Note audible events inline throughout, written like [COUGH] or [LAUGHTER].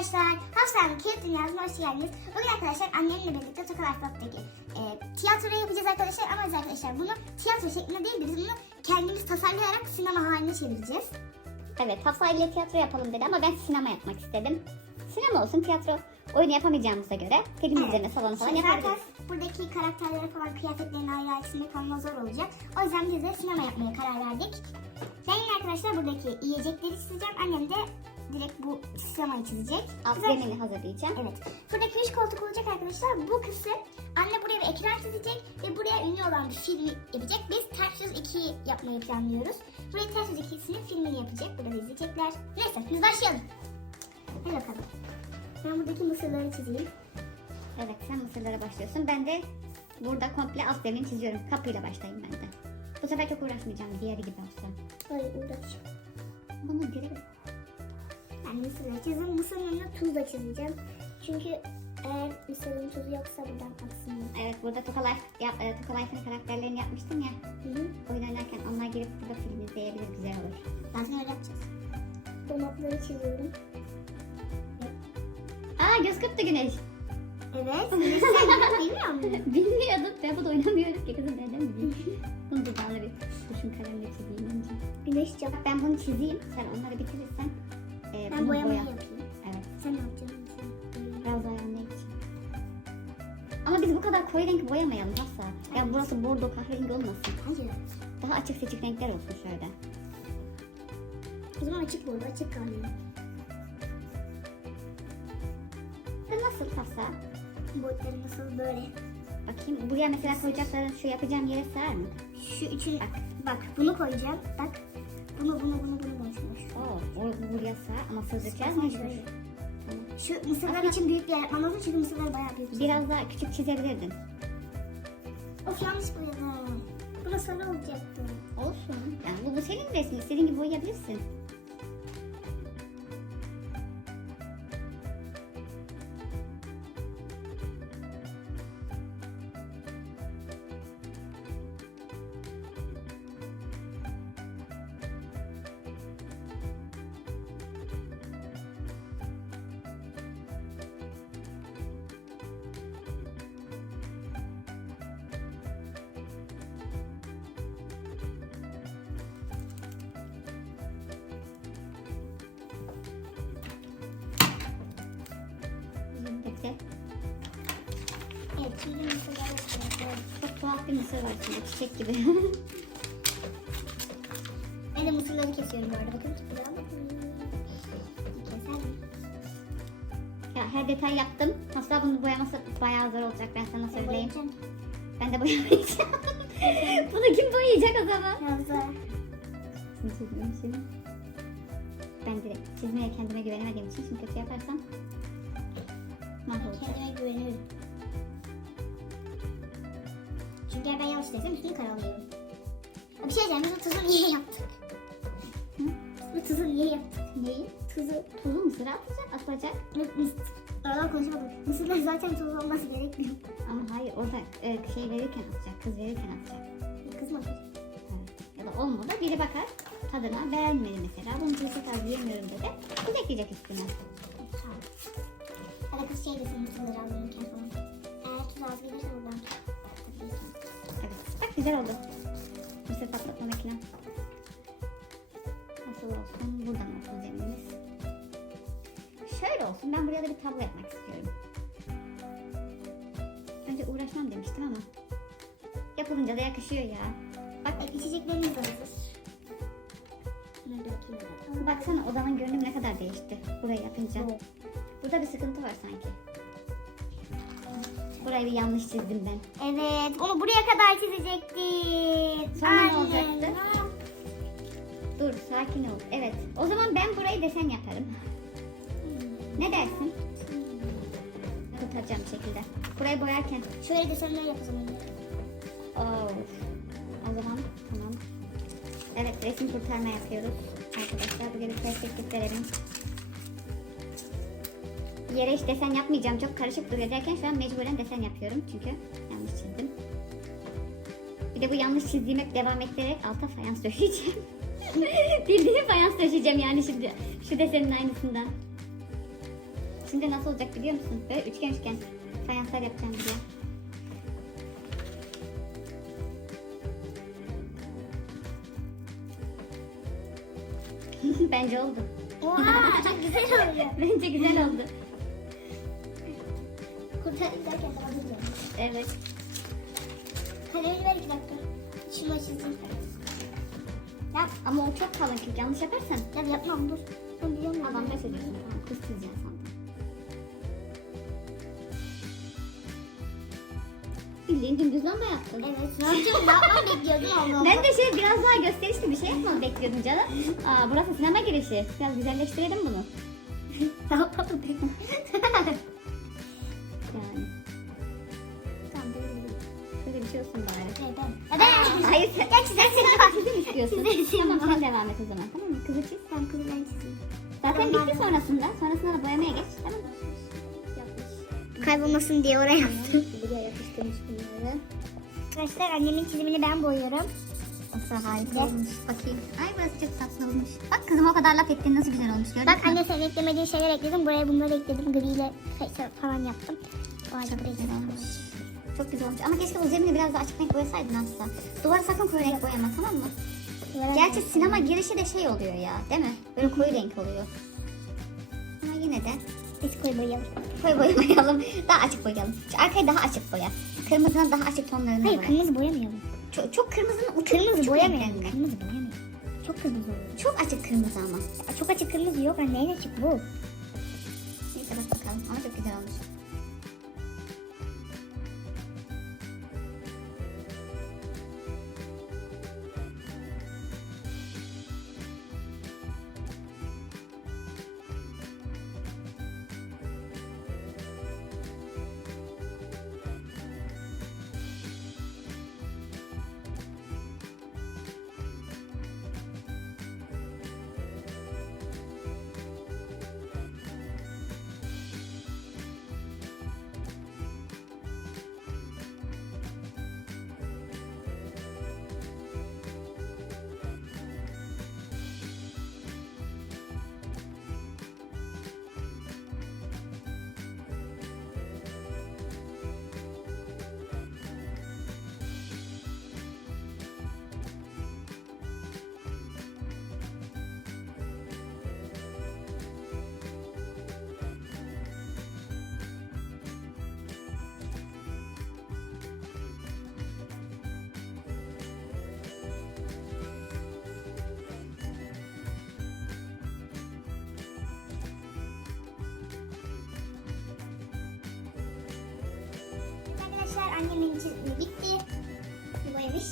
arkadaşlar. Hafsa'nın Kağıt Dünyası'na hoş geldiniz. Bugün arkadaşlar annemle birlikte Tokat Alfat'taki e, tiyatroyu yapacağız arkadaşlar. Ama biz arkadaşlar bunu tiyatro şeklinde değil de biz bunu kendimiz tasarlayarak sinema haline çevireceğiz. Evet Hafsa ile tiyatro yapalım dedi ama ben sinema yapmak istedim. Sinema olsun tiyatro oyunu yapamayacağımıza göre film izleme salonu falan Şimdi zaten buradaki karakterlere falan kıyafetlerin ayrı ayrı çizmek falan zor olacak. O yüzden biz de sinema yapmaya karar verdik. Ben yine arkadaşlar buradaki yiyecekleri çizeceğim. Annem de direkt bu sinemayı çizecek. Alt Güzel. zemini hazırlayacağım. Evet. Buradaki üç koltuk olacak arkadaşlar. Bu kısım anne buraya bir ekran çizecek ve buraya ünlü olan bir filmi yapacak. Biz Ters Yüz 2'yi yapmayı planlıyoruz. Buraya Ters Yüz 2'sinin filmini yapacak. Burada izleyecekler. Neyse biz başlayalım. Hadi bakalım. Ben buradaki mısırları çizeyim. Evet sen mısırlara başlıyorsun. Ben de burada komple alt zemin çiziyorum. Kapıyla başlayayım ben de. Bu sefer çok uğraşmayacağım diğeri gibi olsa. Hayır uğraş. Bunu direkt Ben mısırları çizdim. Mısırın önüne tuz da çizeceğim. Çünkü eğer mısırın tuzu yoksa buradan atsın. Evet burada Toka Life, yap, e, Toka Life'ın karakterlerini yapmıştım ya. Hı hı. Oyun oynarken onlar girip burada film izleyebilir güzel olur. Zaten öyle yapacağız. Domatları çiziyorum. Aa göz kırptı güneş. Evet. [LAUGHS] Güneşi sen bilmiyor musun? Bilmiyordum. Ben burada oynamıyorum ki kızım neden bileyim. Bunu da bana bir kurşun kalemle çizeyim önce. Güneş. Bak ben bunu çizeyim. Sen onları bitirirsen. E, Ben boyamayı boya. yapayım. Evet. Sen ne yapacaksın? Biraz yanına için. Ama biz bu kadar koyu renk boyamayalım. Ya Evet. burası bordo kahverengi olmasın. Hayır. Daha açık seçik renkler olsun şöyle. O zaman açık bordo, açık kahve. Sen nasıl Hafsa? Boyutları nasıl böyle? Bakayım buraya mesela koyacakların şu yapacağım yere sığar mı? Şu üçünü bak. Bak bunu koyacağım. Bak. Bunu bunu bunu koyacağım. Oo, o buraya sığar ama şöyle. Tamam. Şu mısırlar için büyük bir yer yapmam lazım çünkü mısırlar bayağı büyük. Biraz daha küçük çizebilirdin. Of yanlış boyadım. Buna sarı olacaktı. Olsun. Yani bu, bu senin resmin. İstediğin gibi boyayabilirsin. Olacak. Çok tuhaf bir mısır var içinde. Çiçek gibi. [LAUGHS] Ben de mısırları kesiyorum bu arada. Bakın ya her detay yaptım. Aslında bunu boyaması bayağı zor olacak. Ben sana söyleyeyim. Ben de boyamayacağım. [LAUGHS] bunu kim boyayacak o zaman? Şimdi çiziyorum şimdi. Ben direkt çizmeye kendime güvenemediğim için şimdi kötü yaparsam mahvolacak. kendime güveniyorum. Eğer ben yanlış desem üstünü karalıyorum. Bir şey diyeceğim. Biz bu tuzu niye yaptık? Hı? Bu tuzu niye yaptık? Neyi? Tuzu Tuzu mısır atacak, atacak. Aradan konuşamadım. Mısırlar zaten tuz olması gerekmiyor. Ama hayır orada e, şey verirken atacak, kız verirken atacak. Kızma. Evet. Ya da olmadı biri bakar tadına beğenmedi mesela. Bunu çok az yiyemiyorum dedi. Tuz ekleyecek üstüne. Tamam. Ya da kız şey desin mısırları alırken güzel oldu. Mısır patlatma makine. Nasıl olsun? Buradan olsun zeminimiz. Şöyle olsun. Ben buraya da bir tablo yapmak istiyorum. Önce uğraşmam demiştim ama. Yapılınca da yakışıyor ya. Bak Evet, içeceklerimiz hazır. Baksana odanın görünümü ne kadar değişti. Burayı yapınca. Evet. Burada bir sıkıntı var sanki. Burayı bir yanlış çizdim ben. Evet, onu buraya kadar çizecektin. Sonra ne olacaktı? Dur sakin ol. Evet. O zaman ben burayı desen yaparım. Ne dersin? Kurtaracağım bir şekilde. Burayı boyarken. Şöyle desenler yap o zaman. O zaman tamam. Evet resim kurtarma yapıyoruz. Arkadaşlar buraya bir perspektif verelim. Yere hiç desen yapmayacağım. Çok karışık duruyor derken şu an mecburen desen yapıyorum. Çünkü yanlış çizdim. Bir de bu yanlış çizdiğime devam ettirerek alta fayans döşeyeceğim. [LAUGHS] Bildiğin fayans döşeyeceğim yani şimdi. Şu desenin aynısından. İçinde nasıl olacak biliyor musun? Böyle üçgen üçgen fayanslar yapacağım diye. [LAUGHS] Bence oldu. Oha çok güzel [LAUGHS] oluyor. Bence güzel oldu. Evet. Kalemini ver iki dakika. Şunu çizeyim. Ya ama o çok kalın çünkü yanlış yaparsan Ya yapmam dur. Ben biliyorum adam söylüyorsun? Tamam, kız çizeceğim sandım. Bildiğin dümdüz lamba yaptın. Evet. Ne yapacağım? Ne yapmam bekliyordum Allah Allah. Ben de şey biraz daha gösterişli bir şey yapmanı bekliyordum canım. Aa, burası sinema girişi. Biraz güzelleştirelim bunu. [LAUGHS] Ne şey olsun bari. Evet. Ben. Hayır sen, Ya çizer seni Çizim istiyorsun. Çizerim. tamam sen devam et o zaman tamam mı? Kızı çiz. Tamam kızı ben çizeyim. Zaten bitti sonrasında. Sonrasında da boyamaya geç. Tamam mı? Kaybolmasın diye oraya yaptım. Buraya yapıştırmış bunları. Arkadaşlar annemin çizimini ben boyuyorum. Nasıl harika olmuş. Bakayım. Ay burası çok tatlı olmuş. Bak kızım o kadar laf ettin nasıl güzel olmuş gördün Bak anne sen eklemediğin şeyler ekledim. Buraya bunları ekledim. Griyle fe- falan yaptım. O halde buraya güzel olmuş. Çok güzel olmuş. Ama keşke o zemini biraz daha açık renk boyasaydın aslında. Duvara sakın koyu renk boyama tamam mı? Gerçi sinema girişi de şey oluyor ya değil mi? Böyle koyu renk oluyor. Ama yine de Biz koy boyayalım. koyu boyamayalım. [LAUGHS] Daha açık boyayalım. Şu arkayı daha açık boya. Kırmızının daha açık tonlarını Hayır boya. kırmızı boyamayalım. Çok, çok kırmızının uçuk Kırmızı uçuk boyamayalım. Kırmızı boyamayalım. Çok kırmızı oluyor. Çok açık kırmızı ama. Ya Çok açık kırmızı yok anne. En açık bu. Neyse bak bakalım ama çok güzel olmuş. Annemin çizimi bitti. Boyamış.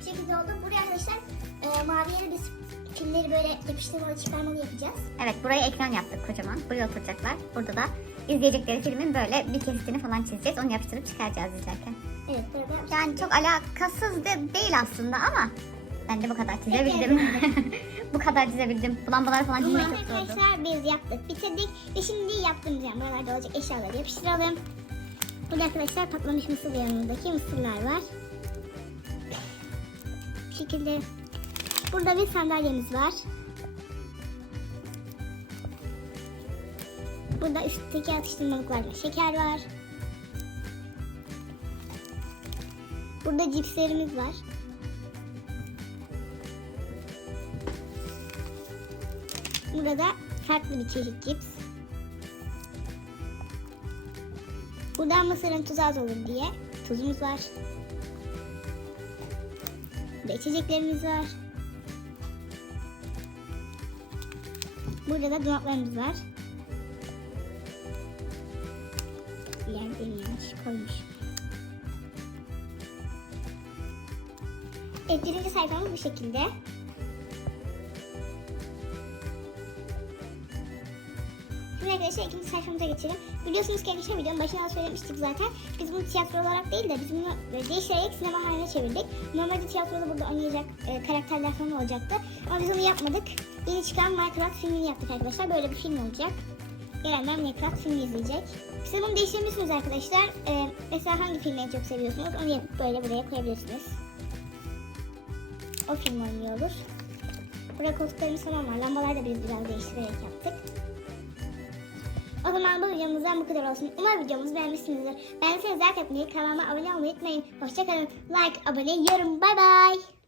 Bu şekilde oldu. Buraya arkadaşlar e, mavi yere biz filmleri böyle yapıştırmalı çıkarmalı yapacağız. Evet buraya ekran yaptık kocaman. Buraya oturacaklar. Burada da izleyecekleri filmin böyle bir kesitini falan çizeceğiz. Onu yapıştırıp çıkaracağız izlerken. Evet böyle. Yani çok alakasız de değil aslında ama ben de [LAUGHS] bu kadar çizebildim. bu kadar çizebildim. Bu lambalar falan çizmek çok zordu. arkadaşlar biz yaptık, bitirdik ve şimdi yaptığımız yani buralarda olacak eşyaları yapıştıralım. Burada arkadaşlar patlamış mısır yanındaki mısırlar var. Bu şekilde burada bir sandalyemiz var. Burada üstteki atıştırmalıklarda şeker var. Burada cipslerimiz var. Burada farklı bir çeşit cips. Burada mısırın tuzu az olur diye tuzumuz var. Burada içeceklerimiz var. Burada da donatlarımız var. Yerden yanlış koymuş. Evet birinci sayfamız bu şekilde. Şimdi arkadaşlar ikinci sayfamıza geçelim. Biliyorsunuz ki arkadaşlar videonun başında da söylemiştik zaten. Biz bunu tiyatro olarak değil de biz bunu e, değiştirerek sinema haline çevirdik. Normalde tiyatroda burada oynayacak e, karakterler falan olacaktı. Ama biz onu yapmadık. Yeni çıkan Minecraft filmini yaptık arkadaşlar. Böyle bir film olacak. Gelenler Minecraft filmi izleyecek. Siz bunu değiştirmişsiniz arkadaşlar. E, mesela hangi filmi en çok seviyorsunuz onu yapıp böyle buraya koyabilirsiniz. O film oynuyor olur. Burada koltuklarımız falan var. Lambalar da biz biraz değiştirerek yaptık. O zaman bu videomuzdan bu kadar olsun. Umarım videomuzu beğenmişsinizdir. Beğendiyseniz like etmeyi, kanalıma abone olmayı unutmayın. Hoşçakalın. Like, abone, yorum. Bay bay.